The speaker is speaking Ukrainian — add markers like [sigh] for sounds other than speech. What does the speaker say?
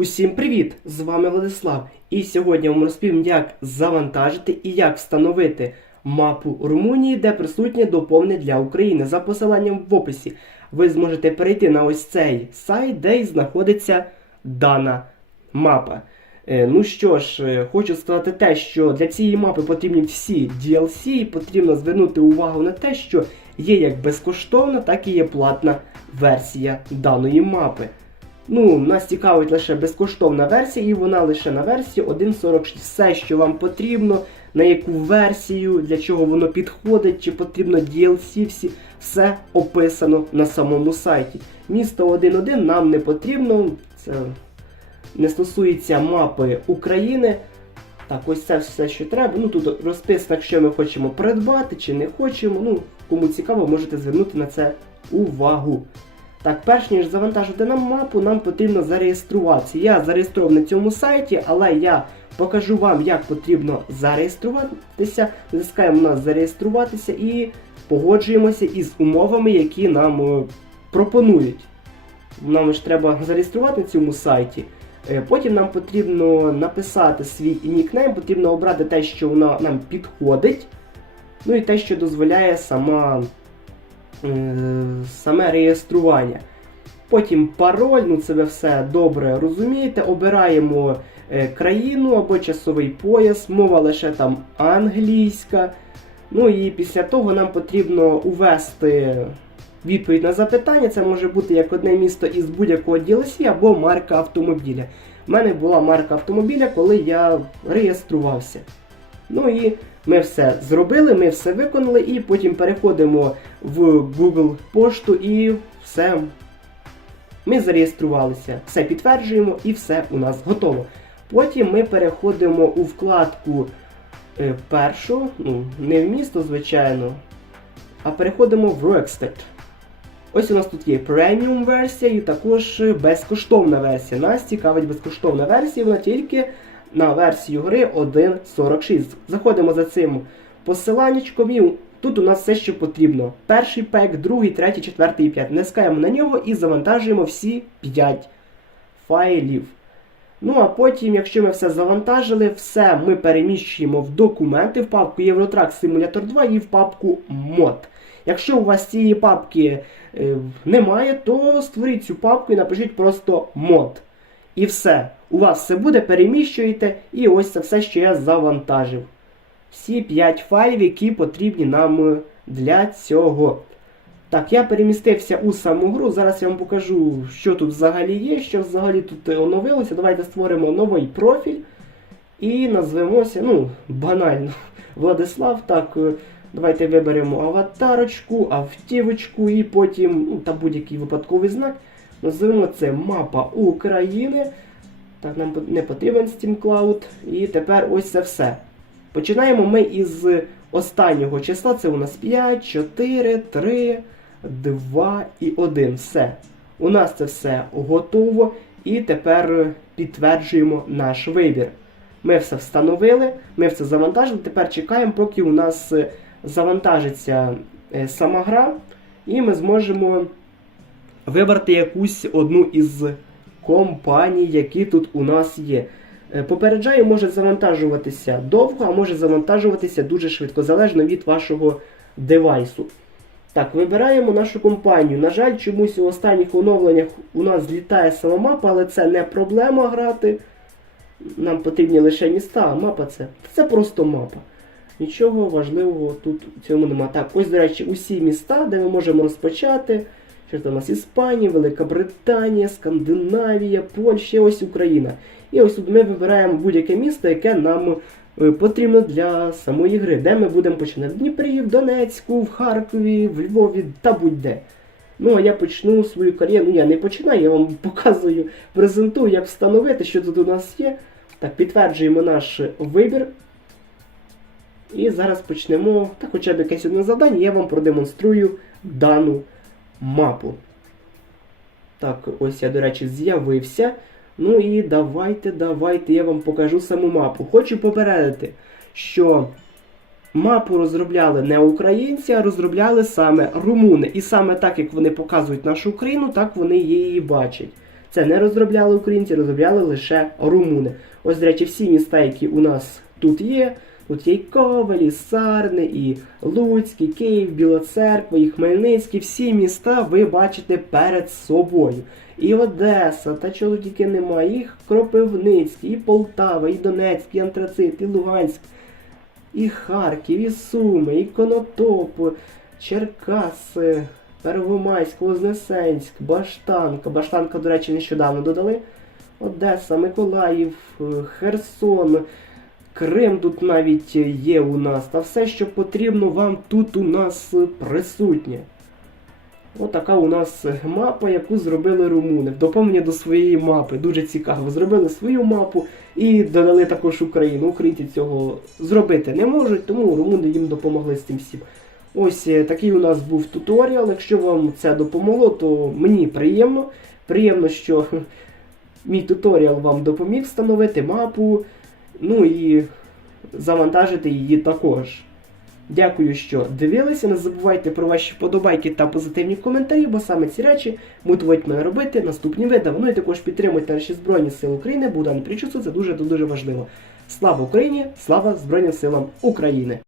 Усім привіт! З вами Владислав. І сьогодні я вам розповім, як завантажити і як встановити мапу Румунії, де присутнє доповнення для України. За посиланням в описі ви зможете перейти на ось цей сайт, де і знаходиться дана мапа. Е, Ну що ж, е, хочу сказати те, що для цієї мапи потрібні всі DLC, і потрібно звернути увагу на те, що є як безкоштовна, так і є платна версія даної мапи. Ну, нас цікавить лише безкоштовна версія, і вона лише на версії 1.46. Все, що вам потрібно, на яку версію, для чого воно підходить, чи потрібно DLC, всі, все описано на самому сайті. Місто 1.1 нам не потрібно, це не стосується мапи України. Так, ось це все, що треба. Ну тут розписано, що ми хочемо придбати чи не хочемо. Ну, кому цікаво, можете звернути на це увагу. Так, перш ніж завантажити нам мапу, нам потрібно зареєструватися. Я зареєстрований на цьому сайті, але я покажу вам, як потрібно зареєструватися. Натискаємо на зареєструватися і погоджуємося із умовами, які нам е, пропонують. Нам ж треба зареєструвати на цьому сайті. Е, Потім нам потрібно написати свій нікнейм, потрібно обрати те, що воно нам підходить. Ну і те, що дозволяє сама саме реєстрування. Потім пароль, ну це ви все добре розумієте. Обираємо е, країну або часовий пояс, мова лише там англійська. Ну і після того нам потрібно увести відповідь на запитання. Це може бути як одне місто із будь-якого DLC або марка автомобіля. У мене була марка автомобіля, коли я реєструвався. Ну і ми все зробили, ми все виконали, і потім переходимо в Google пошту і все. Ми зареєструвалися, все підтверджуємо і все у нас готово. Потім ми переходимо у вкладку е, першу, ну, не в місто, звичайно, а переходимо в Rockstar. Ось у нас тут є преміум версія і також безкоштовна версія. Нас цікавить безкоштовна версія, вона тільки на версію гри 1.46. Заходимо за цим посиланнячком тут у нас все, що потрібно. Перший пек, другий, третій, четвертий і п'ятий. Натискаємо на нього і завантажуємо всі 5 файлів. Ну а потім, якщо ми все завантажили, все ми переміщуємо в документи в папку Eurotrack Simulator 2 і в папку мод. Якщо у вас цієї папки е, немає, то створіть цю папку і напишіть просто мод. І все. У вас все буде, переміщуєте, і ось це все, що я завантажив. Всі 5 файлів, які потрібні нам для цього. Так, я перемістився у саму гру. Зараз я вам покажу, що тут взагалі є, що взагалі тут оновилося. Давайте створимо новий профіль. І назвемося, ну, банально, [laughs] Владислав. Так, е, давайте виберемо аватарочку, автівочку і потім, ну, та будь-який випадковий знак. Назвемо це мапа України. Так, нам не потрібен Steam Cloud. І тепер ось це все. Починаємо ми із останнього числа. Це у нас 5, 4, 3, 2 і 1. Все. У нас це все готово. І тепер підтверджуємо наш вибір. Ми все встановили, ми все завантажили. Тепер чекаємо, поки у нас завантажиться е, сама гра, і ми зможемо вибрати якусь одну із компаній, які тут у нас є. Е, Попереджаю, може завантажуватися довго, а може завантажуватися дуже швидко, залежно від вашого девайсу. Так, вибираємо нашу компанію. На жаль, чомусь у останніх оновленнях у нас злітає сама мапа, але це не проблема грати. Нам потрібні лише міста, а мапа це. Це просто мапа. Нічого важливого тут у цьому нема. Так, ось, до речі, усі міста, де ми можемо розпочати. Що ж у нас Іспанія, Велика Британія, Скандинавія, Польща, ось Україна. І ось тут ми вибираємо будь-яке місто, яке нам е, потрібно для самої гри, де ми будемо починати. В Дніпрі, в Донецьку, в Харкові, в Львові та будь-де. Ну, а я почну свою кар'єру. Ну, я не починаю, я вам [laughs] показую, презентую, як встановити, що тут у нас є. Так, підтверджуємо наш вибір. І зараз почнемо, та хоча б якесь одне завдання, я вам продемонструю дану мапу. Так, ось я, до речі, з'явився. Ну і давайте, давайте я вам покажу саму мапу. Хочу попередити, що мапу розробляли не українці, а розробляли саме румуни. І саме так, як вони показують нашу Україну, так вони її бачать. це не розробляли українці, розробляли лише румуни. Ось, до речі, всі міста, які у нас тут є. Тут є і і Сарни, і Луцьк, Київ, Біла Церква, і Хмельницький. Всі міста ви бачите перед собою. І Одеса, та чого тільки немає, і Кропивницький, і Полтава, і Донецьк, і Антрацит, і Луганськ, і Харків, і Суми, і Конотоп, Черкаси, Первомайськ, Вознесенськ, Баштанка. Баштанка, до речі, нещодавно додали. Одеса, Миколаїв, Херсон, Крим тут навіть є у нас. Та все, що потрібно вам тут у нас присутнє. Отака у нас мапа, яку зробили румуни. В доповнення до своєї мапи. Дуже цікаво. Зробили свою мапу і додали також Україну. Українці цього зробити не можуть, тому румуни їм допомогли з цим всім. Ось е, такий у нас був туторіал. Якщо вам це допомогло, то мені приємно. Приємно, що мій туторіал вам допоміг встановити мапу, ну і завантажити її також. Дякую, що дивилися. Не забувайте про ваші вподобайки та позитивні коментарі, бо саме ці речі мотивують мене робити наступні відео. Ну і також підтримуйте наші Збройні Сили України, Богдан Причуцу, це дуже дуже важливо. Слава Україні! Слава Збройним силам України!